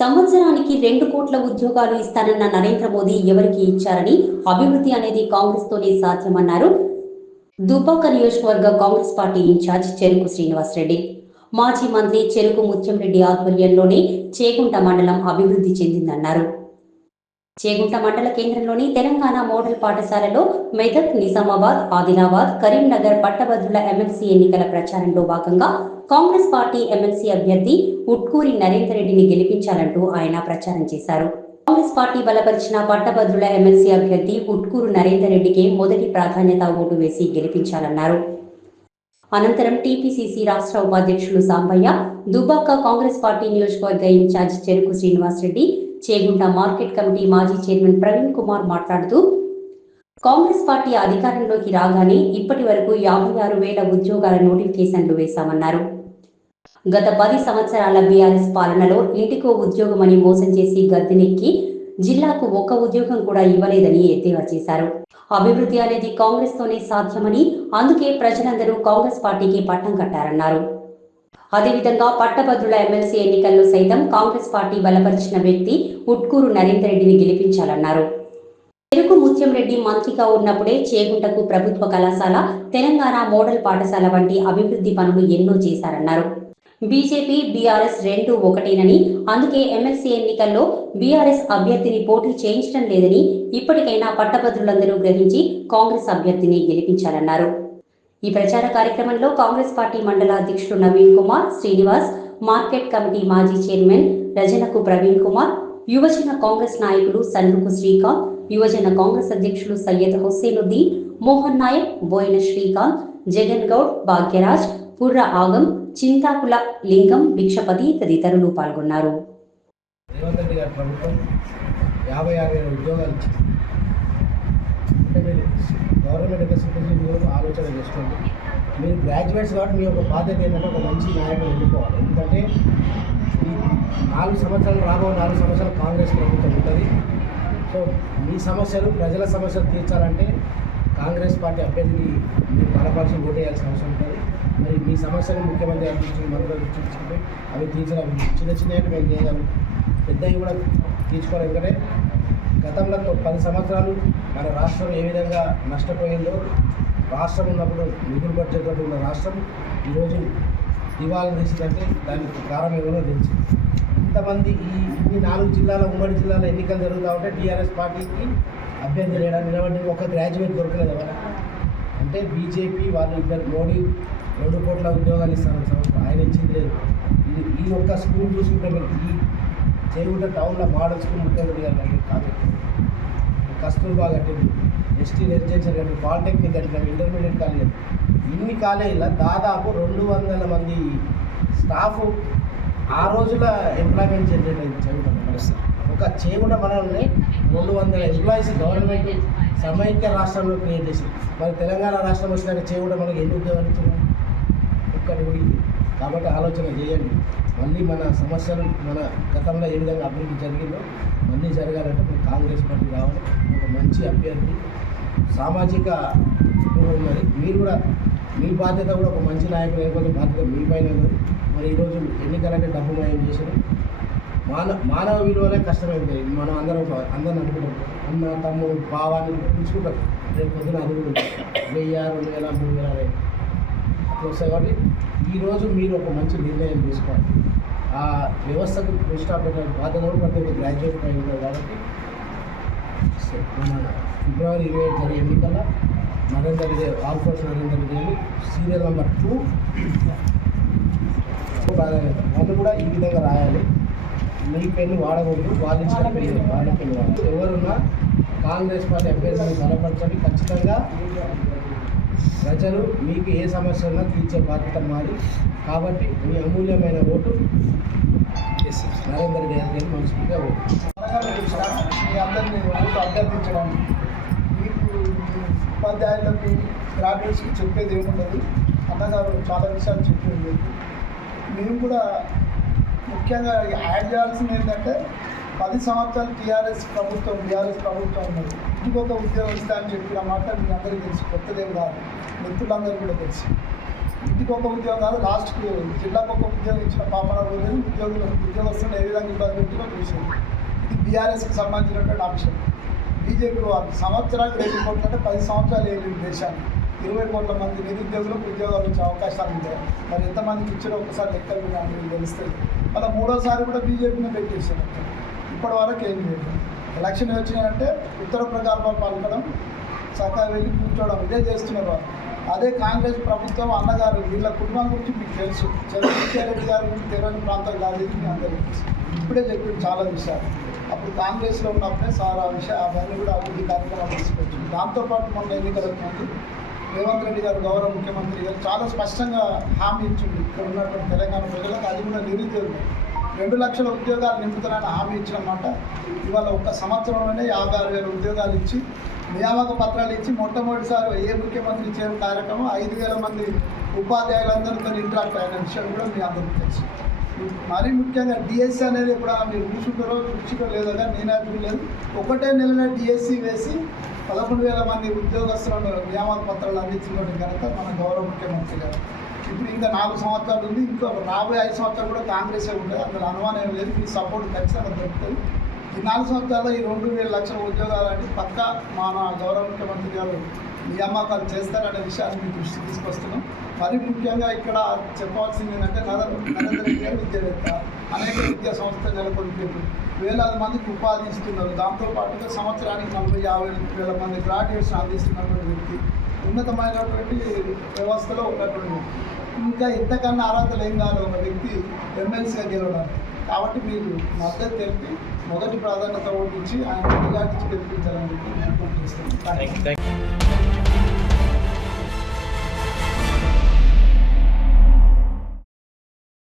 సంవత్సరానికి 2 కోట్ల ఉద్యోగాలు ఇస్తానన్న నరేంద్ర మోదీ ఎవరికి ఇచ్చారని, అభివృద్ధి అనేది కాంగ్రెస్తోనే సాధ్యమన్నారు దుబ్బాక నియోజకవర్గ కాంగ్రెస్ పార్టీ ఇన్ఛార్జ్ చెరుకు శ్రీనివాసరెడ్డి. మాజీ మంత్రి చెరుకు ముత్యంరెడ్డి ఆధ్వర్యంలోనే చేగుంట మండలం అభివృద్ధి చెందిందన్నారు. చేగుంట మండల కేంద్రంలోని తెలంగాణ మోడల్ పాఠశాలలో మెదక్, నిజామాబాద్, ఆదిలాబాద్, కరీంనగర్ పట్టభద్రుల ఎమ్మెల్సీ ఎన్నికల ప్రచారంలో భాగంగా కాంగ్రెస్ పార్టీ ఎమ్మెల్సీ అభ్యర్థి ఉట్కూరి నరేందర్ రెడ్డిని గెలిపించాలంటూ ఆయన ప్రచారం చేశారు. కాంగ్రెస్ పార్టీ బలపరిచిన పట్టభద్రుల ఎమ్మెల్సీ అభ్యర్థి ఉట్కూరు నరేందర్ రెడ్డికి మొదటి ప్రాధాన్యత ఓటు వేసి గెలిపించాలన్నారు. అనంతరం టీపీసీసీ రాష్ట్ర ఉపాధ్యక్షులు సాంబయ్య, దుబ్బాక కాంగ్రెస్ పార్టీ నియోజకవర్గ ఇన్ఛార్జ్ చెరుకు శ్రీనివాసరెడ్డి, చేగుంట మార్కెట్ కమిటీ మాజీ చైర్మన్ ప్రవీణ్ కుమార్ మాట్లాడుతూ, కాంగ్రెస్ పార్టీ అధికారంలోకి రాగానే ఇప్పటి వరకు 56,000 ఉద్యోగాల నోటిఫికేషన్లు వేశామన్నారు. గత 10 సంవత్సరాల బీఆర్ఎస్ పాలనలో ఇంటికో ఉద్యోగమని మోసం చేసి గద్దెనెక్కి జిల్లాకు ఒక్క ఉద్యోగం కూడా ఇవ్వలేదని ఎద్దేవా చేశారు. అభివృద్ధి అనేది కాంగ్రెస్తోనే సాధ్యమని, అందుకే ప్రజలందరూ కాంగ్రెస్ పార్టీకి పట్టం కట్టారన్నారు. అదేవిధంగా పట్టభద్రుల ఎమ్మెల్సీ ఎన్నికల్లో సైతం కాంగ్రెస్ పార్టీ బలపరిచిన వ్యక్తి ఉట్కూరు నరేందర్ రెడ్డిని గెలిపించాలన్నారు. చెరుకు ముత్యంరెడ్డి మంత్రిగా ఉన్నప్పుడే చేగుంటకు ప్రభుత్వ కళాశాల, తెలంగాణ మోడల్ పాఠశాల వంటి అభివృద్ధి పనులు ఎన్నో చేశారన్నారు. బీజేపీ, బీఆర్ఎస్ రెండూ ఒకటేనని, అందుకే ఎమ్మెల్సీ ఎన్నికల్లో బీఆర్ఎస్ అభ్యర్థిని పోటీ చేయించడం లేదని ఇప్పటికైనా పట్టభద్రులందరూ గ్రహించి కాంగ్రెస్ అభ్యర్థిని గెలిపించాలన్నారు. ఈ ప్రచార కార్యక్రమంలో కాంగ్రెస్ పార్టీ మండల అధ్యక్షులు నవీన్ కుమార్, శ్రీనివాస్, మార్కెట్ కమిటీ మాజీ చైర్మన్ రజనకు ప్రవీణ్ కుమార్, యువజన కాంగ్రెస్ నాయకులు సన్నుకు శ్రీకాంత్, యువజన కాంగ్రెస్ అధ్యక్షులు సయ్యద్ హుస్సేనుద్దీన్, మోహన్ నాయక్, బోయిన శ్రీకాంత్, జగన్ గౌడ్, భాగ్యరాజ్, పుర్ర ఆగం, చింతాకుల లింగం, భిక్షపతి తదితరులు పాల్గొన్నారు. గవర్నమెంట్ యొక్క ఆలోచన చేసుకోండి. మీరు గ్రాడ్యుయేట్స్ కాబట్టి మీ యొక్క బాధ్యత ఏంటంటే ఒక మంచి నాయకులు ఎన్నుకోవాలి. ఎందుకంటే ఈ 4 సంవత్సరాలు 4 సంవత్సరాలు కాంగ్రెస్ ప్రభుత్వం ఉంటుంది. సో మీ సమస్యలు, ప్రజల సమస్యలు తీర్చాలంటే కాంగ్రెస్ పార్టీ అభ్యర్థిని మీరు బలపరిచి ఓటు వేయాల్సిన అవసరం ఉంటుంది. మరి మీ సమస్యలు ముఖ్యమంత్రి అనిపించి మంత్రులు చూపించుకుంటే అవి తీర్చడం చిన్నవి మేము చేయగలం, పెద్దవి కూడా తీర్చుకోవాలి. ఎందుకంటే గతంలో 10 సంవత్సరాలు మన రాష్ట్రం ఏ విధంగా నష్టపోయిందో, రాష్ట్రం ఉన్నప్పుడు నిధులు బడ్జెట్ ఉన్న రాష్ట్రం ఈరోజు దివాళా తీసిందంటే దానికి కారణం ఏమో తెలుసు. ఇంతమంది ఈ 4 జిల్లాల, ఉమ్మడి జిల్లాల ఎన్నికలు జరుగుతూ ఉంటే టీఆర్ఎస్ పార్టీకి అభ్యర్థి నిలబడి ఒక గ్రాడ్యుయేట్ దొరకలేదు ఎవరు అంటే బీజేపీ వాళ్ళు ఇద్దరు. మోడీ 2 కోట్ల ఉద్యోగాలు ఇస్తాను సంవత్సరం, ఆయన ఇచ్చింది లేదు. ఈ ఒక్క స్కూల్ చూసుకుంటే మీరు ఈ చేగుంట టౌన్లో మోడల్ స్కూల్ ముఖ్యమంత్రి గారు కాదు, కస్తూర్బా కట్టింది, ఎస్టీ రెసిడెన్షియల్ కట్టింది, పాలిటెక్నిక్ కట్టింది, ఇంటర్మీడియట్ కాలేజ్, ఇన్ని కాలేజీలో దాదాపు 200 మంది స్టాఫ్ ఆ రోజుల ఎంప్లాయ్మెంట్ జనరేట్ అయింది చదువుకుంటాం. ఒక చేగుంట మనల్ని 200 ఎంప్లాయీస్ గవర్నమెంట్ సమైక్య రాష్ట్రంలో క్రియేట్ చేసింది. మరి తెలంగాణ రాష్ట్రం వచ్చినాక చేగుంట మనకి ఎన్ని ఉద్యోగాలు ఇచ్చినాయి? ఒక్కటి కూడా. కాబట్టి ఆలోచన చేయండి. మళ్ళీ మన సమస్యలు, మన గతంలో ఏ విధంగా అభివృద్ధి జరిగిందో మళ్ళీ జరగాలంటే మన కాంగ్రెస్ పార్టీ రావాలి. ఒక మంచి అభ్యర్థి, సామాజిక ఉన్నది. మీరు కూడా మీ బాధ్యత కూడా ఒక మంచి నాయకులు ఏర్పడే బాధ్యత మీ పైన ఉన్నది. మరి ఈరోజు ఎన్నికలంటే డబ్బు మయం చేసిన మానవ విలువలే కష్టమైంది. మనం అందరం అనుకుంటాం, అన్న తమ్ముడు భావాన్ని పిలుచుకుంటాం. రేపు పొద్దున అది కూడా 1000, 2000, 3000 అట్లా వస్తాయి. కాబట్టి ఈరోజు మీరు ఒక మంచి నిర్ణయం తీసుకోవాలి. ఆ వ్యవస్థకు స్టాప్ పెట్టే బాధ్యత కూడా ప్రతి ఒక్క గ్రాడ్యుయేట్ పై ఉన్నారు. కాబట్టి మన ఫిబ్రవరి 27 జరిగే ఎన్నికల్లో నరేందర్ రెడ్డి, ఆల్ ఫోర్స్ నరేందర్ రెడ్డి అని సీరియల్ నెంబర్ 2 ప్రాధాన్యత. వాళ్ళు కూడా ఈ విధంగా రాయాలి. మీ పెన్ను వాడకూడదు, వాళ్ళు ఇచ్చిన పెన్ను వాళ్ళ పెన్ను వాడాలి. ఎవరున్నా కాంగ్రెస్ పార్టీ అభ్యర్థిని బలపరచండి. ఖచ్చితంగా ప్రజలు మీకు ఏ సమస్య ఉన్నా తీర్చే బాధ్యత మాది. కాబట్టి మీ అమూల్యమైన ఓటు నరేందర్ రెడ్డి గారికి మనస్ఫూర్తిగా ఓటు. మీ అందరినీ ఓటు అభ్యర్థించడానికి మీకు ఉపాధ్యాయులకు, గ్రాడ్యుయేట్స్కి చెప్పేది ఏముండదు. అన్నగారు చాలా విషయాలు చెప్పింది. మేము కూడా ముఖ్యంగా యాడ్ చేయాల్సింది ఏంటంటే 10 సంవత్సరాలు బీఆర్ఎస్ ప్రభుత్వం ఉన్నది. ఇంకొక ఉద్యోగం ఇస్తా అని చెప్పిన మాట మీ అందరికీ తెలుసు, కొత్తదేం కాదు, మిత్రులందరూ కూడా తెలుసు. ఇంటికి ఒక ఉద్యోగం కాదు, లాస్ట్కు జిల్లాకు ఒక ఉద్యోగం ఇచ్చిన పాపన రోజు ఉద్యోగస్తులు ఏ విధంగా ఇబ్బంది పెట్టినా చూసింది. ఇది బీఆర్ఎస్కి సంబంధించినటువంటి అంశం. బీజేపీ వాళ్ళు సంవత్సరానికి 2 కోట్లు అంటే 10 సంవత్సరాలు ఏళ్ళు దేశాన్ని 20 కోట్ల మంది నిరుద్యోగులకు ఉద్యోగాలు వచ్చే అవకాశాలు ఉంటాయి. మరి ఎంతమందికి ఇచ్చారో ఒకసారి లెక్కలు మీకు తెలుస్తుంది. మళ్ళీ 3వసారి కూడా బీజేపీని పెట్టేసారు. ఇప్పటి వరకు ఏం లేదు. ఎలక్షన్ వచ్చినాయంటే ఉత్తర ప్రకల్పాలు పలకడం, చక్కగా వెళ్ళి కూర్చోవడం, ఇదే చేస్తున్నారు వాళ్ళు. అదే కాంగ్రెస్ ప్రభుత్వం అన్నగారు వీళ్ళ కుటుంబం గురించి మీకు తెలుసు. చంద్రశేఖర్ గారి గురించి తెలియని ప్రాంతం కాదు, ఇది మీ అందరికీ తెలుసు. ఇప్పుడే చెప్పింది చాలా విషయాలు. అప్పుడు కాంగ్రెస్లో ఉన్నప్పుడే సార్ ఆ విషయం అవన్నీ కూడా అభివృద్ధి కార్యక్రమాలు తీసుకొచ్చింది. దాంతోపాటు మొన్న ఎన్నికలకు ముందు రేవంత్ రెడ్డి గారు గౌరవ ముఖ్యమంత్రి గారు చాలా స్పష్టంగా హామీ ఇచ్చింది ఇక్కడ ఉన్నటువంటి తెలంగాణ ప్రజలకు. అది కూడా నిరుద్యోగులు 2 లక్షల ఉద్యోగాలు నింపుతారని హామీ ఇచ్చినమాట. ఇవాళ ఒక్క సంవత్సరంలోనే 56,000 ఉద్యోగాలు ఇచ్చి నియామక పత్రాలు ఇచ్చి మొట్టమొదటిసారి ఏ ముఖ్యమంత్రి చేయని కార్యక్రమం 5,000 మంది ఉపాధ్యాయులందరితో ఇంటరాక్ట్ అయిన విషయం కూడా మీ అందరికీ తెలుసు. మరీ ముఖ్యంగా డిఎస్సి అనేది ఎప్పుడైనా మీరు కూర్చుంటారో చూసుకో లేదో కానీ నేను లేదు. ఒకటే నెలనే డిఎస్సి వేసి 11,000 మంది ఉద్యోగస్తులను నియామక పత్రాలు అందించినటువంటి కనుక మన గౌరవ ముఖ్యమంత్రి గారు. ఇప్పుడు ఇంకా 4 సంవత్సరాలు ఉంది, ఇంకో రాబోయే 5 సంవత్సరాలు కూడా కాంగ్రెసే ఉంటుంది. అందులో అనుమానం ఏం లేదు. మీ సపోర్ట్ ఖచ్చితంగా దొరుకుతుంది. ఈ 4 సంవత్సరాల్లో ఈ 2,000 లక్షల ఉద్యోగాలు అంటే పక్కా మన గౌరవ ముఖ్యమంత్రి గారు నియామకాలు చేస్తారనే విషయాన్ని మీ దృష్టికి తీసుకొస్తున్నాం. మరి ముఖ్యంగా ఇక్కడ చెప్పాల్సింది ఏంటంటే నరేంద్ర రెడ్డి గారు విద్యావేత్త, అనేక విద్యా సంస్థలు నెలకొల్పారు, వేలాది మందికి ఉపాధి ఇస్తున్నారు. దాంతోపాటుగా సంవత్సరానికి 40,000-50,000 మంది గ్రాడ్యుయేట్స్ అందిస్తున్నటువంటి వ్యక్తి, ఉన్నతమైనటువంటి వ్యవస్థలో ఉన్నటువంటి వ్యక్తి. ఇంకా ఇంతకన్నా అర్హతలు ఏం కాదు ఒక వ్యక్తి ఎమ్మెల్సీగా గెలవడానికి. కాబట్టి మీరు మద్దతు తెలిపి మొదటి ప్రాధాన్యత ఓటించి ఆయన మెజార్టీ గెలిపించాలని చెప్పి నేను చేస్తున్నాను. Thank you.